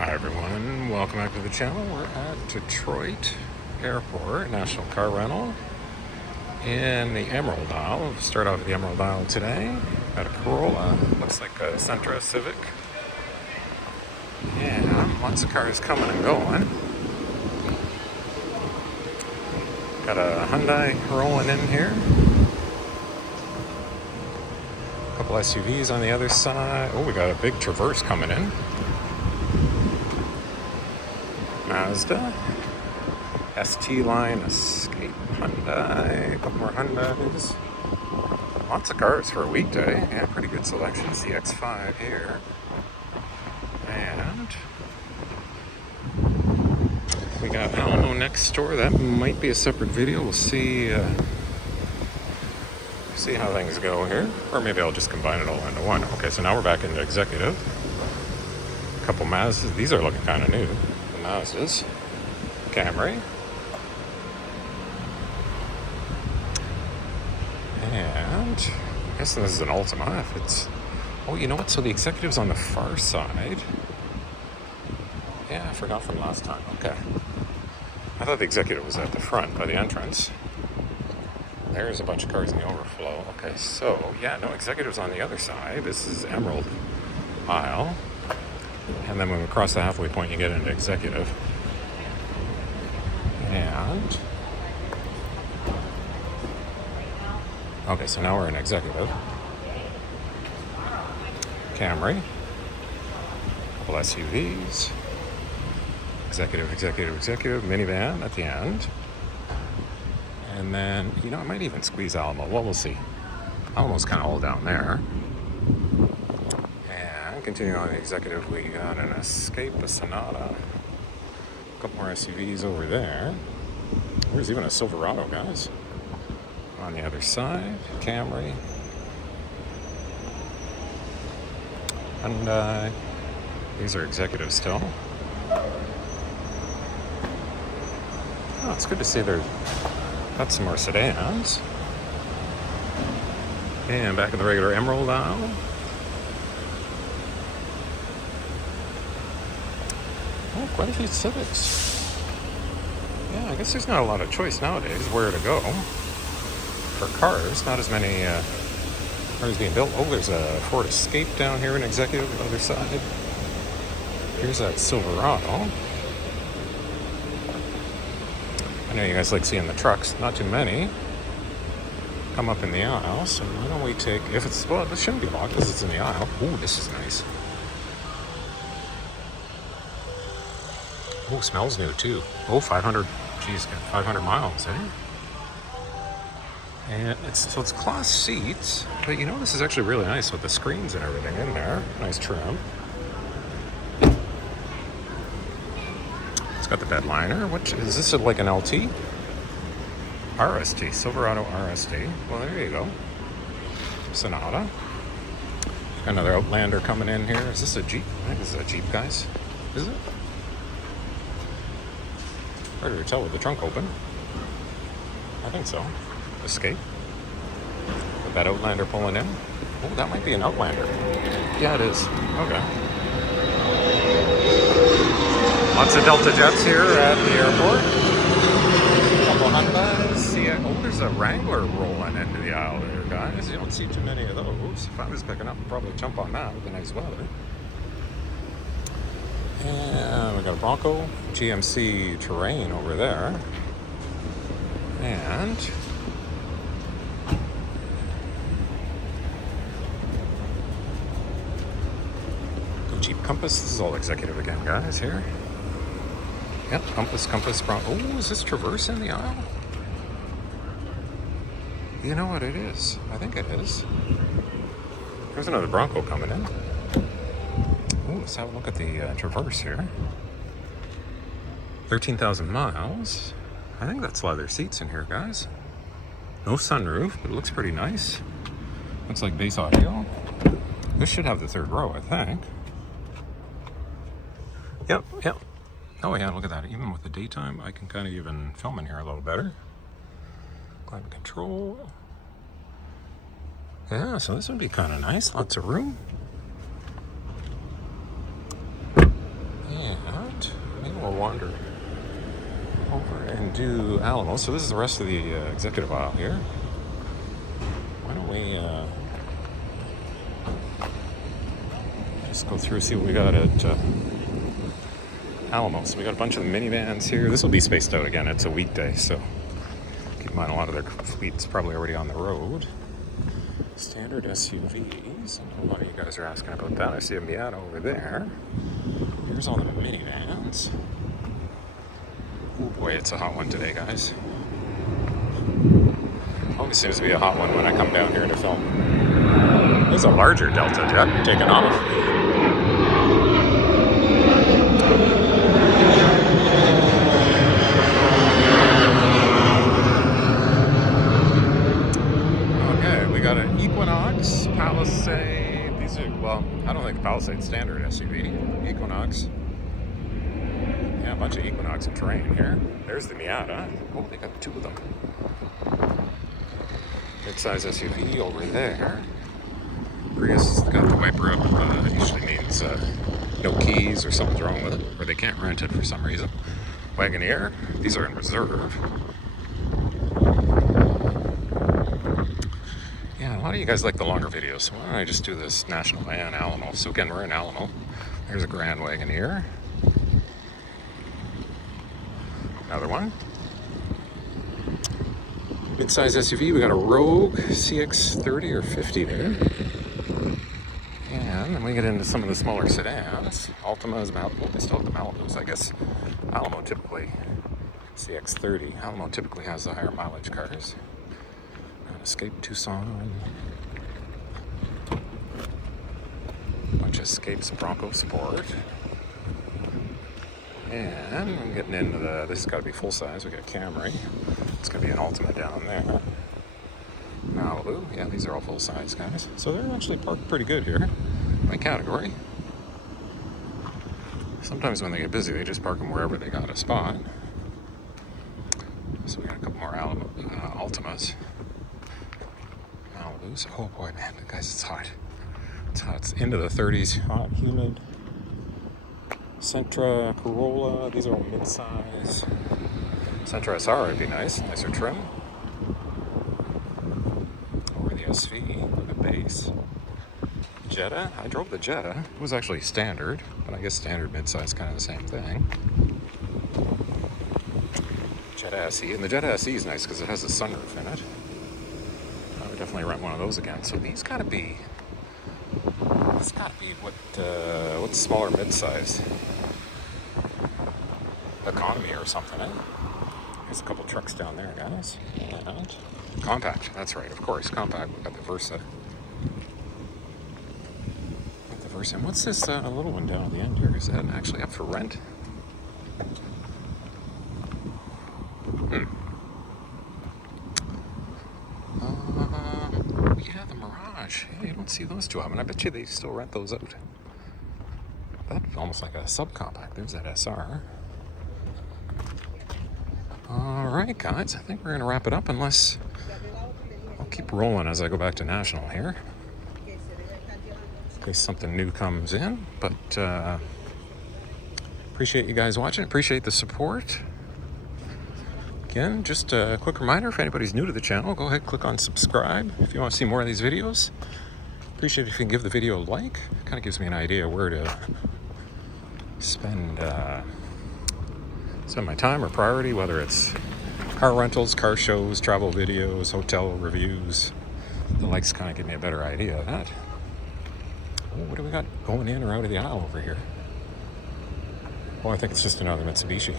Hi everyone, welcome back to the channel. We're at Detroit Airport, National Car Rental in the Emerald Isle. We'll start off at the Emerald Isle today. Got a Corolla, looks like a Sentra Civic. Yeah, lots of cars coming and going. Got a Hyundai rolling in here. A couple SUVs on the other side. Oh, we got a big Traverse coming in. Mazda, ST line, Escape, Hyundai, a couple more Hyundais. Lots of cars for a weekday, and pretty good selection. CX-5 here. And we got Alamo next door. That might be a separate video. We'll see how things go here. Or maybe I'll just combine it all into one. Okay, so now we're back into executive. A couple Mazdas. These are looking kind of new. Mazdas, Camry, and I guess this is an Altima. If it's, oh, you know what? So the executive's on the far side. Yeah, I forgot from last time. Okay, I thought the executive was at the front by the entrance. There's a bunch of cars in the overflow. Okay, so yeah, no, executive's on the other side. This is Emerald Isle. And then when we cross the halfway point, you get into executive. And okay, so now we're in executive. Camry, couple SUVs, executive, minivan at the end. And then, you know, I might even squeeze Alamo. Well, we'll see. Alamo's kind of all down there. Continuing on the executive, we got an Escape, a Sonata, a couple more SUVs over there. There's even a Silverado, guys. On the other side, Camry, Hyundai. These are executives still. Oh, it's good to see they've got some more sedans. And back in the regular Emerald Isle. Oh, quite a few Civics. Yeah, I guess there's not a lot of choice nowadays where to go for cars. Not as many cars being built. Oh, there's a Ford Escape down here in executive on the other side. Here's that Silverado. I know you guys like seeing the trucks. Not too many come up in the aisle. So why don't we take, if it's, well, this shouldn't be locked because it's in the aisle. Ooh, this is nice. Oh, smells new too. Oh, 500, geez, 500 miles, eh? And it's cloth seats, but you know, this is actually really nice with the screens and everything in there. Nice trim. It's got the bed liner. Which is this, like an LT? RST, Silverado RST. Well, there you go. Sonata. Another Outlander coming in here. Is this a Jeep? I think this is a Jeep, guys. Is it? Harder to tell with the trunk open. I think so. Escape. With that Outlander pulling in. Oh, that might be an Outlander. Yeah, it is. Okay. Lots of Delta Jets here at the airport. A couple Hyundais. See, oh, there's a Wrangler rolling into the aisle there, guys. You don't see too many of those. If I was picking up, I'd probably jump on that with the nice weather. And we got a Bronco GMC Terrain over there. And go Jeep Compass. This is all executive again, guys, here. Yep, Compass, Bronco. Oh, is this Traverse in the aisle? You know what it is? I think it is. There's another Bronco coming in. Let's have a look at the Traverse here. 13,000 miles. I think that's leather seats in here, guys. No sunroof, but it looks pretty nice. Looks like bass audio. This should have the third row, I think. Yep. Oh yeah, look at that. Even with the daytime, I can kind of even film in here a little better. Climate control. Yeah, so this would be kind of nice. Lots of room. we'll wander over and do Alamo. So this is the rest of the executive aisle here. Why don't we just go through, see what we got at Alamo. So we got a bunch of the minivans here. This will be spaced out again. It's a weekday, so keep in mind a lot of their fleet's probably already on the road. Standard SUVs. A lot of you guys are asking about that. I see a Miata over there. Here's all the minivans. Oh boy, it's a hot one today, guys. Always seems to be a hot one when I come down here to film. There's a larger Delta jet taking off. Okay, we got an Equinox, Palisade. These are, well, I don't think Palisade standard SUV. Equinox. Yeah, a bunch of Equinox and terrain here. There's the Miata. Oh, they got two of them. Mid-size SUV over there. Prius got the wiper up. It usually means no keys or something's wrong with it, or they can't rent it for some reason. Wagoneer. These are in reserve. Yeah, a lot of you guys like the longer videos, so why don't I just do this National and Alamo. So again, we're in Alamo. There's a Grand Wagoneer. Another one. Mid-size SUV, we got a Rogue CX-30 or 50 there. And then we get into some of the smaller sedans. Altimas, Malibu, they still have the Malibus, I guess. Alamo typically, CX-30. Alamo typically has the higher mileage cars. Escape Tucson. Bunch of Escapes Bronco Sport. And I'm getting into the, this has got to be full size. We got a Camry. It's going to be an Altima down there. Malibu. Yeah, these are all full size, guys. So they're actually parked pretty good here by category. Sometimes when they get busy, they just park them wherever they got a spot. So we got a couple more Altimas. Malibus. Oh boy, man, guys, it's hot. It's hot. It's into the 30s. Hot, humid. Sentra, Corolla, these are all mid-size. Sentra SR would be nice, nicer trim. Over the SV, with the base. Jetta, I drove the Jetta. It was actually standard, but I guess standard mid-size kind of the same thing. Jetta SE, and the Jetta SE is nice because it has a sunroof in it. I would definitely rent one of those again. So these gotta be, it's gotta be what's smaller mid-size? Economy or something, eh? There's a couple trucks down there, guys. And compact, that's right, of course, compact. We've got the Versa. Got the Versa. And what's this little one down at the end here? Is that actually up for rent? Yeah, the Mirage. Yeah, you don't see those too often. I bet you they still rent those out. That's almost like a subcompact. There's that SR. Alright, guys, I think we're going to wrap it up unless I'll keep rolling as I go back to National here. In case something new comes in. But appreciate you guys watching. Appreciate the support. Again, just a quick reminder, if anybody's new to the channel, go ahead and click on subscribe if you want to see more of these videos. Appreciate it if you can give the video a like. It kind of gives me an idea where to spend my time or priority, whether it's car rentals, car shows, travel videos, hotel reviews. The likes kind of give me a better idea of that. Oh, what do we got going in or out of the aisle over here? Oh, I think it's just another Mitsubishi.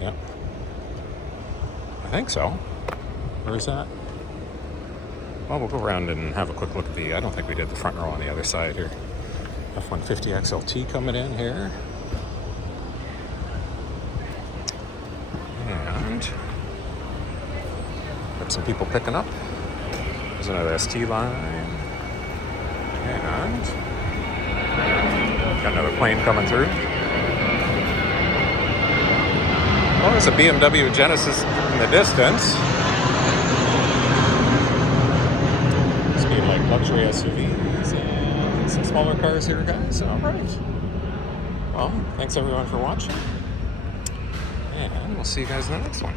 Yeah. I think so. Where is that? Well, we'll go around and have a quick look at I don't think we did the front row on the other side here. F-150 XLT coming in here. And got some people picking up. There's another ST line. And got another plane coming through. Oh, there's a BMW Genesis in the distance. Must be like luxury SUVs and some smaller cars here, guys. All right. Well, thanks everyone for watching, and we'll see you guys in the next one.